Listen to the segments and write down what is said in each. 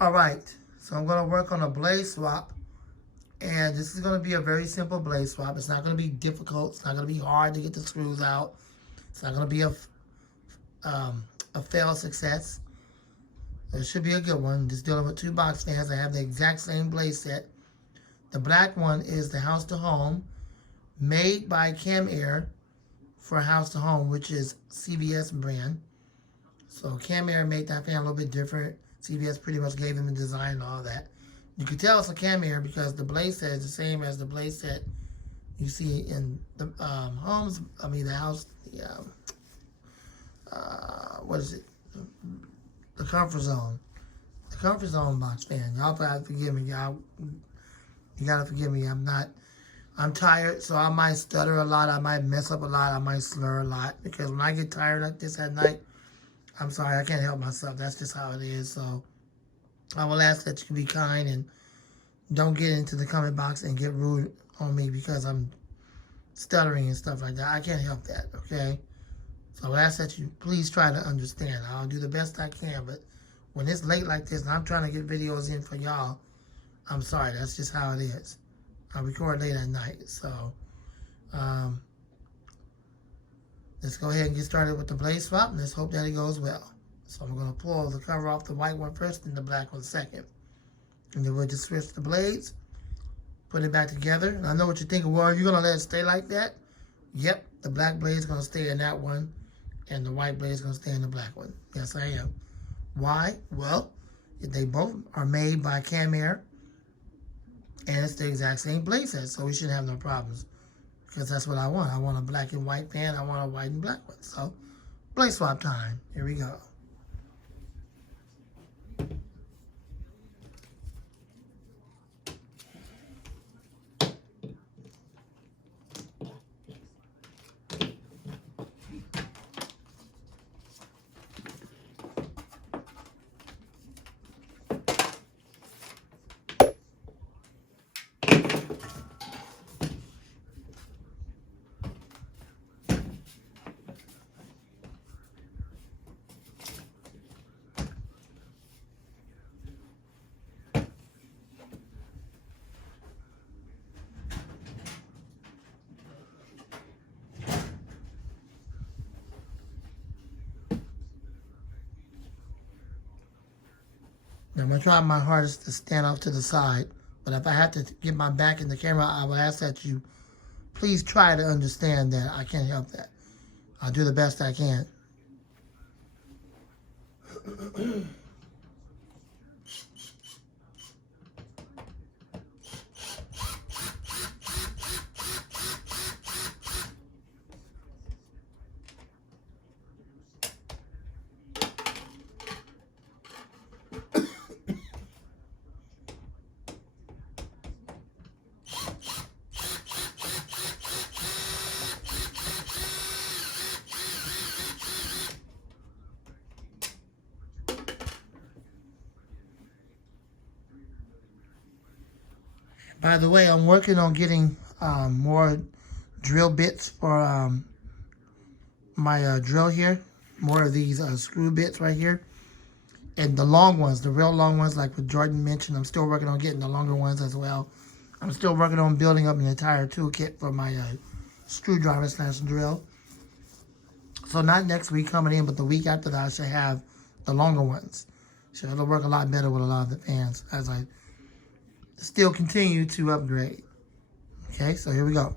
All right, so I'm going to work on a blade swap, and this is going to be a very simple blade swap. It's not going to be difficult. It's not going to be hard to get the screws out. It's not going to be a failed success. It should be a good one. Just dealing with two box fans. I have the exact same blade set. The black one is the House to Home, made by Cam Air for House to Home, which is CBS brand. So Cam Air made that fan a little bit different. CBS pretty much gave them the design and all that. You can tell it's a Cam Air because the blade set is the same as the blade set you see in the the house, what is it? The Comfort Zone. The Comfort Zone box fan. Y'all gotta forgive me. You gotta forgive me. I'm tired, so I might stutter a lot. I might mess up a lot. I might slur a lot. Because when I get tired like this at night, I'm sorry, I can't help myself. That's just how it is. So I will ask that you be kind and don't get into the comment box and get rude on me because I'm stuttering and stuff like that. I can't help that, okay? So I will ask that you please try to understand. I'll do the best I can, but when it's late like this and I'm trying to get videos in for y'all, I'm sorry. That's just how it is. I record late at night, so let's go ahead and get started with the blade swap, and let's hope that it goes well. So I'm going to pull the cover off the white one first and the black one second. And then we'll just switch the blades, put it back together. And I know what you're thinking, well, you're going to let it stay like that? Yep, the black blade is going to stay in that one, and the white blade is going to stay in the black one. Yes, I am. Why? Well, they both are made by Cam Air, and it's the exact same blade set, so we shouldn't have no problems. Because that's what I want. I want a black and white fan. I want a white and black one. So, blade swap time. Here we go. Now, I'm going to try my hardest to stand off to the side. But if I have to get my back in the camera, I will ask that you please try to understand that. I can't help that. I'll do the best I can. By the way, I'm working on getting more drill bits for my drill here. More of these screw bits right here. And the long ones, the real long ones, like what Jordan mentioned, I'm still working on getting the longer ones as well. I'm still working on building up an entire toolkit for my screwdriver / drill. So not next week coming in, but the week after that, I should have the longer ones. So it'll work a lot better with a lot of the fans as I still continue to upgrade. Okay, so here we go.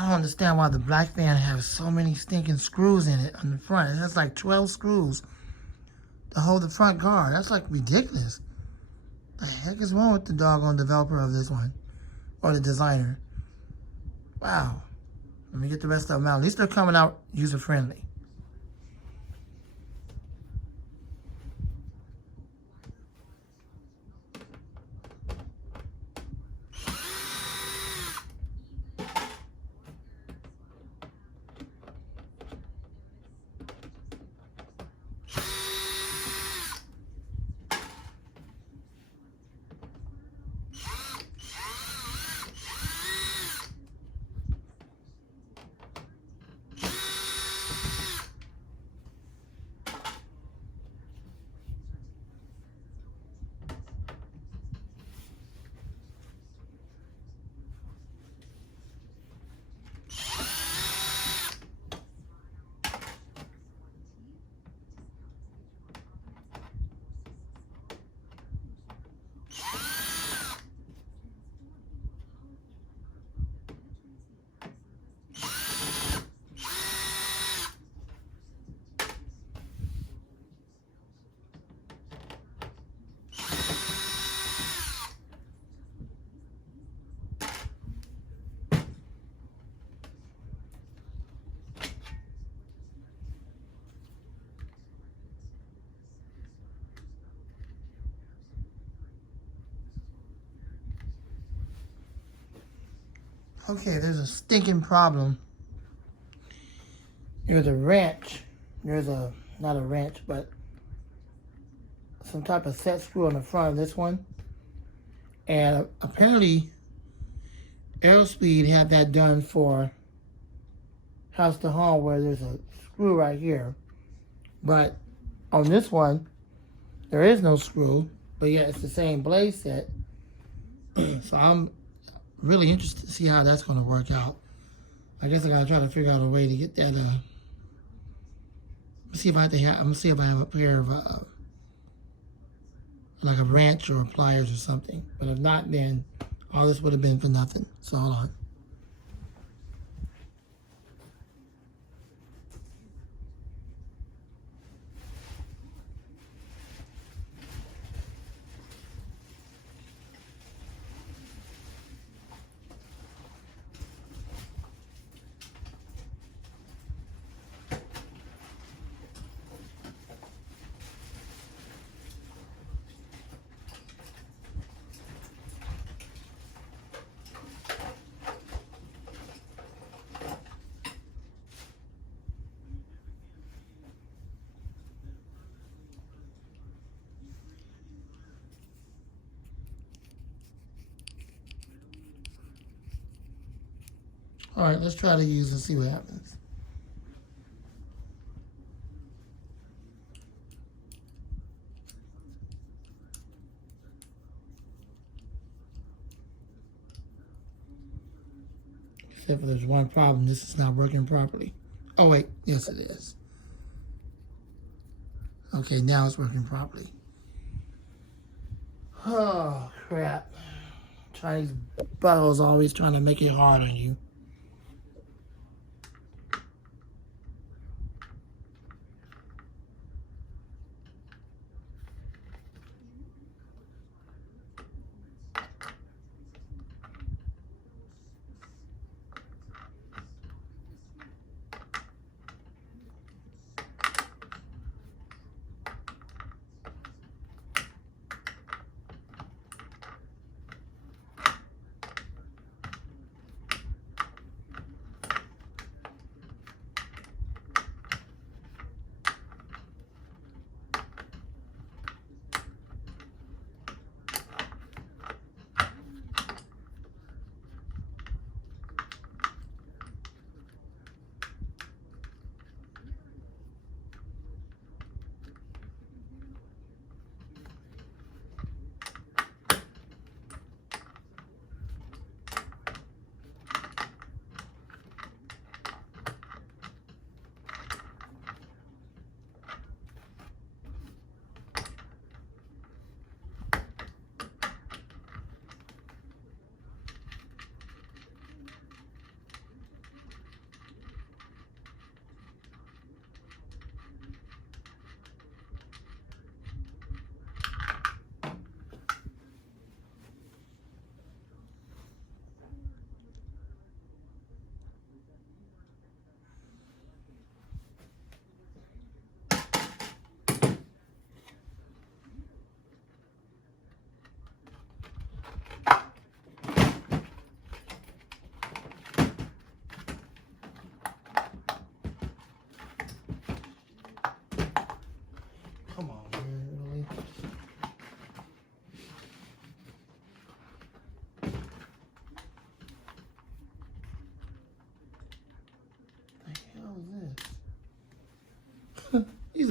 I don't understand why the black fan has so many stinking screws in it on the front. It has like 12 screws to hold the front guard. That's like ridiculous. The heck is wrong with the doggone developer of this one? Or the designer? Wow. Let me get the rest of them out. At least they're coming out user-friendly. Okay, there's a stinking problem. There's a wrench. Not a wrench, but some type of set screw on the front of this one. And apparently, Aerospeed had that done for House to Home, where there's a screw right here. But on this one, there is no screw, but yet it's the same blade set. So I'm really interested to see how that's going to work out. I guess I gotta try to figure out a way to get that. See if I have to have. I'm gonna see if I have a pair of like a wrench or pliers or something. But if not, then all this would have been for nothing. So hold on. All right, let's try to use and see what happens. Except for there's one problem. This is not working properly. Oh, wait. Yes, it is. Okay, now it's working properly. Oh, crap. Chinese ButHoles always trying to make it hard on you.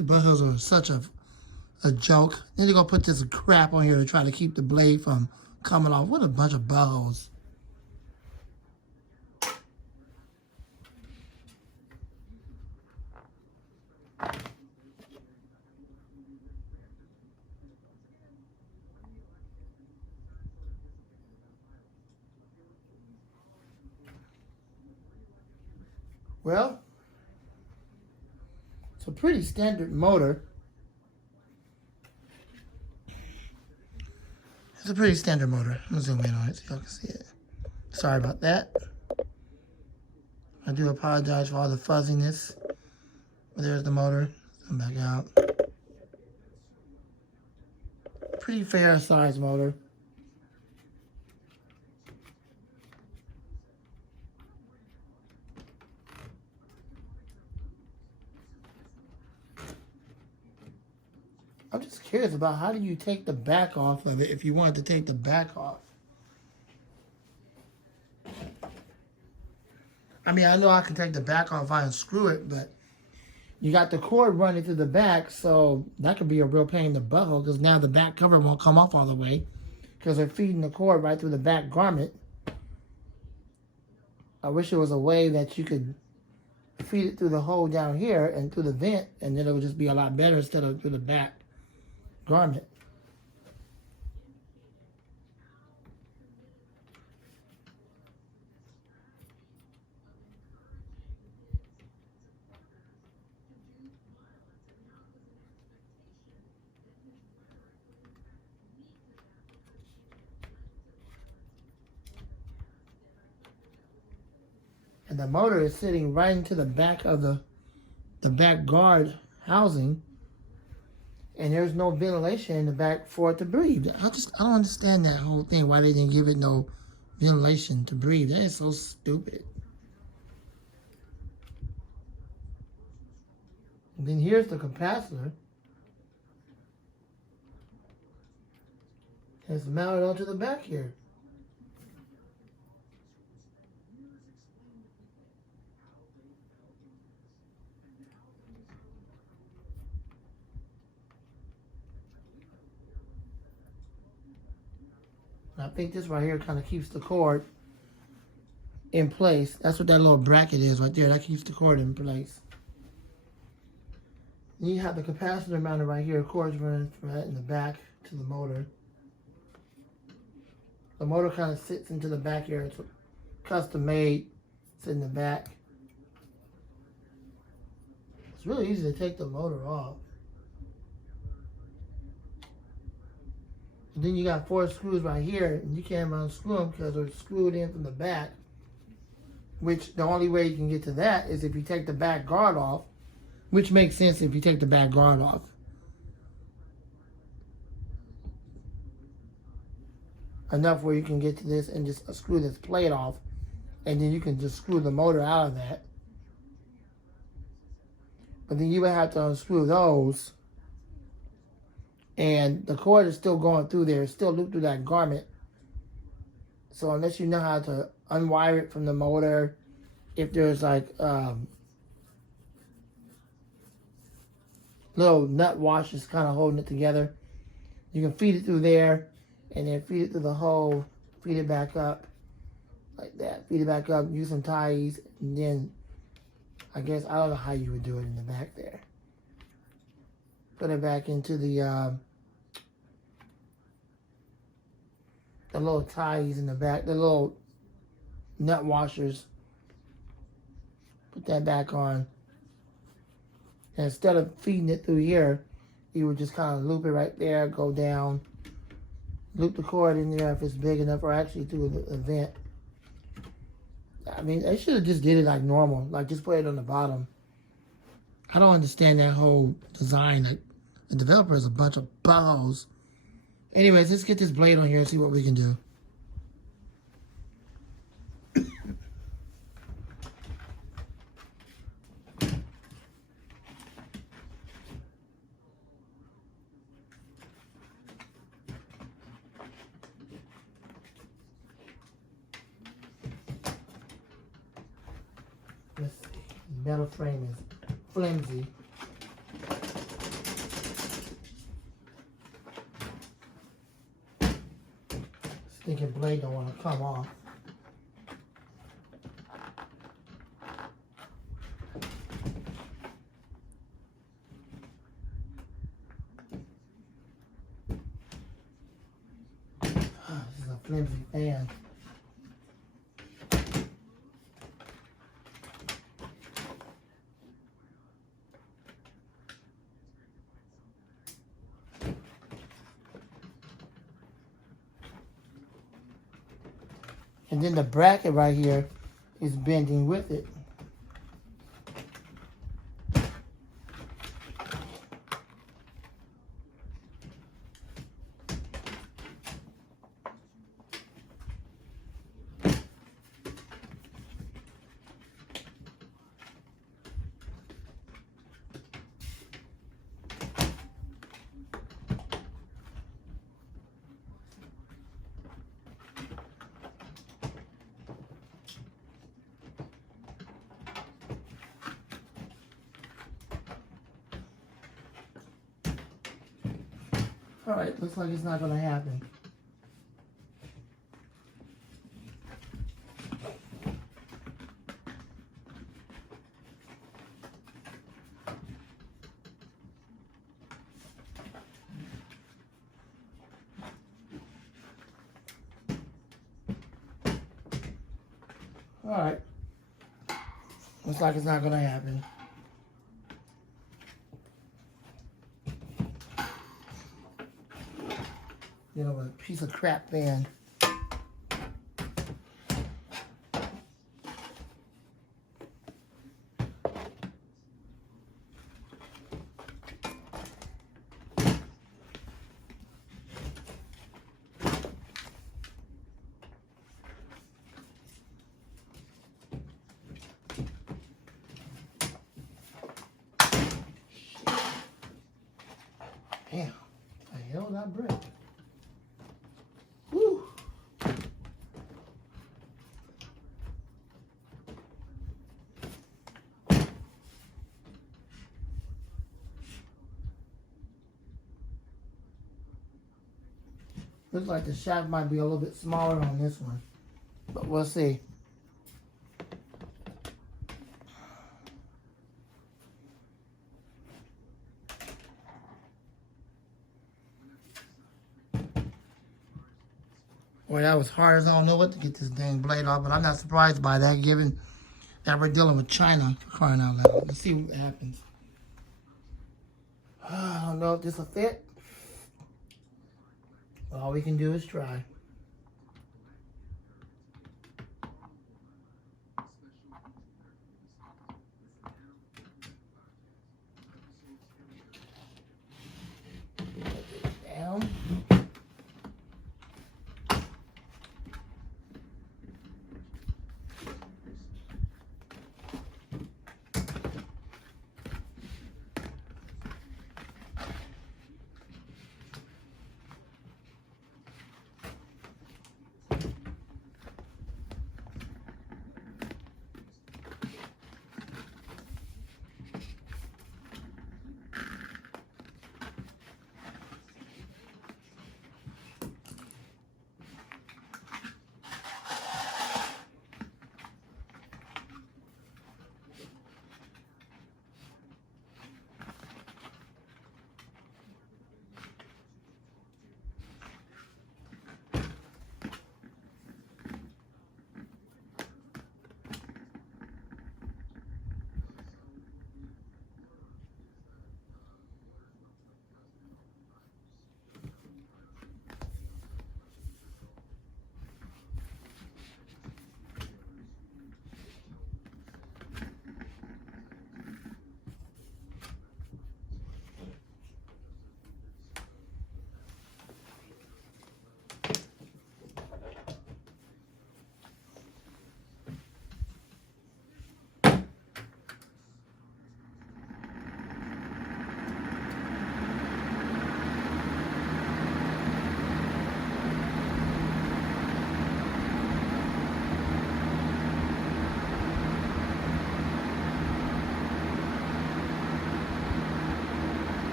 These buttholes are such a joke. Then they're going to put this crap on here to try to keep the blade from coming off. What a bunch of buttholes. Well, it's a pretty standard motor. It's a pretty standard motor. I'm going to zoom in on it so y'all can see it. Sorry about that. I do apologize for all the fuzziness. But there's the motor. Come back out. Pretty fair size motor. I'm just curious about how do you take the back off of it if you wanted to take the back off. I mean, I know I can take the back off if I unscrew it, but you got the cord running through the back, so that could be a real pain in the butthole because now the back cover won't come off all the way because they're feeding the cord right through the back garment. I wish there was a way that you could feed it through the hole down here and through the vent, and then it would just be a lot better instead of through the back garment. And the motor is sitting right into the back of the back guard housing. And there's no ventilation in the back for it to breathe. I don't understand that whole thing, why they didn't give it no ventilation to breathe. That is so stupid. And then here's the capacitor. It's mounted onto the back here. I think this right here kind of keeps the cord in place. That's what that little bracket is right there. That keeps the cord in place. Then you have the capacitor mounted right here. Cords running right in the back to the motor. The motor kind of sits into the back here. It's custom made. It's in the back. It's really easy to take the motor off. And then you got 4 screws right here, and you can't unscrew them because they're screwed in from the back. Which the only way you can get to that is if you take the back guard off, which makes sense if you take the back guard off. Enough where you can get to this and just screw this plate off, and then you can just screw the motor out of that. But then you would have to unscrew those. And the cord is still going through there. It's still looped through that garment. So unless you know how to unwire it from the motor, if there's like little nut washers kind of holding it together, you can feed it through there and then feed it through the hole, feed it back up like that. Feed it back up, use some ties, and then I guess I don't know how you would do it in the back there. Put it back into the little ties in the back, the little nut washers. Put that back on. And instead of feeding it through here, you would just kind of loop it right there, go down, loop the cord in there if it's big enough, or actually through the vent. I mean, they should have just did it like normal, like just put it on the bottom. I don't understand that whole design. Like, the developer is a bunch of buttholes. Anyways, let's get this blade on here and see what we can do. Let's see. Metal frame is flimsy. stinking blade don't want to come off. This is a flimsy fan. And then the bracket right here is bending with it. All right, looks like it's not going to happen. All right, looks like it's not going to happen. You know, a piece of crap fan. Damn, the hell did I break? Woo. Looks like the shaft might be a little bit smaller on this one, but we'll see. Boy, that was hard as I don't know what to get this dang blade off, but I'm not surprised by that, given that we're dealing with China, for crying out loud. Let's see what happens. I don't know if this will fit. All we can do is try. Down.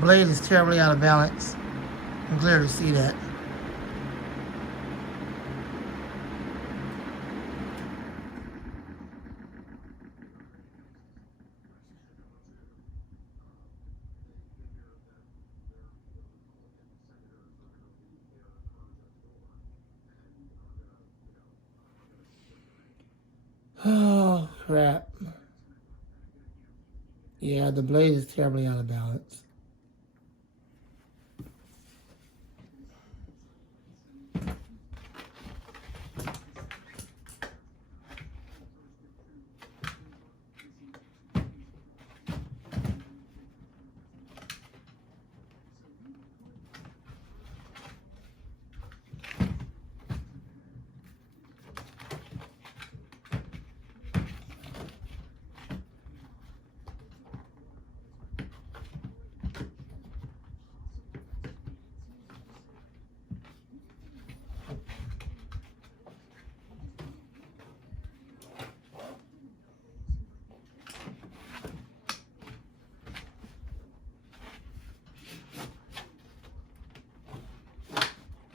blade is terribly out of balance. You can clearly see that. Oh, crap. Yeah, the blade is terribly out of balance.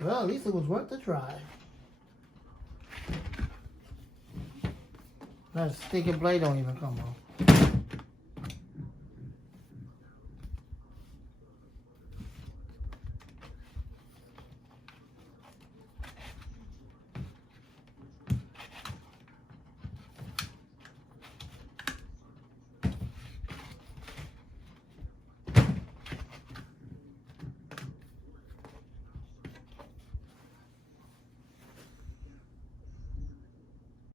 Well, at least it was worth a try. That sticky blade don't even come off.